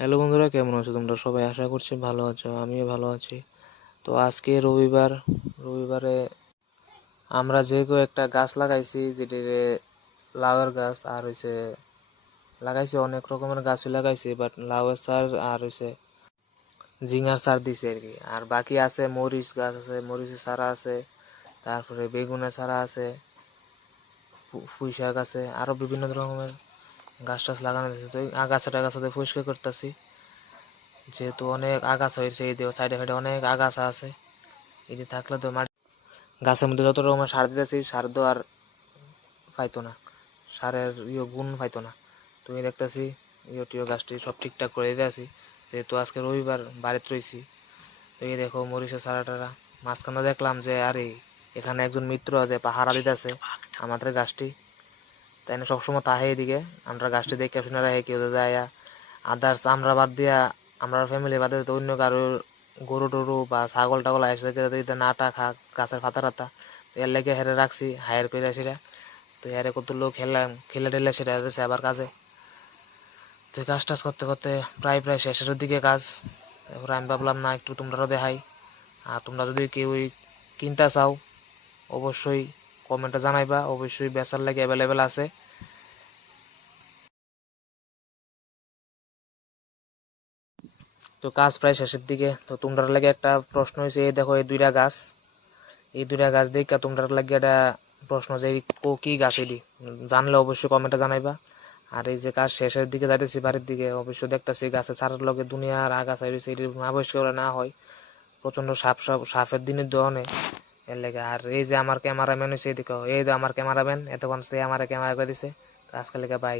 Hello বন্ধুরা, কেমন আছো তোমরা সবাই? আশা করছি ভালো আছো, আমিও ভালো আছি। তো আজকে রবিবারে আমরা যে একটা গাছ লাগাইছি, যেটি লাউয়ের গাছ। আর হইছে লাগাইছি অনেক রকমের গাছই লাগাইছি, বাট লাউয়ের চার আর হইছে ঝিঙার চার দিছি আর কি। আর বাকি আছে মরিচ গাছ আছে, মরিচের চারা আছে, তারপরে বেগুনের চারা আছে, পুঁই শাক আছে, আরো বিভিন্ন রকমের গাছ টাছ লাগানো আছে। তো এই আগাছা টাগাছাতে পরিষ্কার করতেছি, যেহেতু অনেক আগাছা হয়েছে। এই দিয়ে সাইডে সাইডে অনেক আগাছা আছে। এটি থাকলে তো মাটি গাছের মধ্যে যত রকমের সার দিতেছি, সার দেওয়ার পাইতো না, সারের গুণ পাইতো না। তুমি দেখতেছি টিও গাছটি সব ঠিকঠাক করে দিতে আছি, যেহেতু আজকে রবিবার বাড়িতে রয়েছি। তো এই দেখো মরিচের সারাটারা মাঝখানে দেখলাম যে আরে এখানে একজন মিত্র আছে পাহারা দিতেছে আমাদের গাছটি। তাই না, সবসময় তাহে এদিকে আমরা গাছটি দেখে শুনে রাখি, কেউ যায় আদার্স আমরা বাদ দিয়া, আমরা ফ্যামিলি বাদে তো অন্য কারোর গরু টরু বা ছাগল টাগল আসে যাতে নাটা খাক গাছের পাতা টাতা। এর লেগে হেরে রাখছি হায়ার করে সেটা। তো হেরে কত লোক খেলে টেলে সেটা যাচ্ছে আবার কাজে। তো কাজ টাজ করতে করতে প্রায় প্রায় শেষের দিকে কাজ। এবার আমি ভাবলাম না একটু তোমরাও দেখাই। আর তোমরা যদি কেউ কিনতে চাও অবশ্যই কমেন্টে জানাইবা, অবশ্যই বেচার লাগে অ্যাভেলেবেল আছে। তো কাজ প্রায় শেষের দিকে। তো তোমরা লাগে একটা প্রশ্ন হয়েছে, এই দেখো এই দুইটা গাছ দেখা তোমরা লাগে একটা প্রশ্ন যে কি গাছ এটি, জানলে অবশ্যই কমেন্টে জানাইবা। আর এই যে কাজ শেষের দিকে যাইতেছি বাড়ির দিকে, অবশ্যই দেখতেছি গাছে ছাড়ার লগে দুনিয়ার আগাছা হয়েছে, এটি আবশ্যক না হয় প্রচন্ড সাপের দিনের দহনে এর লেগে। আর এই যে আমার ক্যামেরাম্যান হয়েছে এদিকে, এই যে আমার ক্যামেরাম্যান এতক্ষণ সে আমার ক্যামেরা করে দিছে। তো আজকাল লেগে বাই।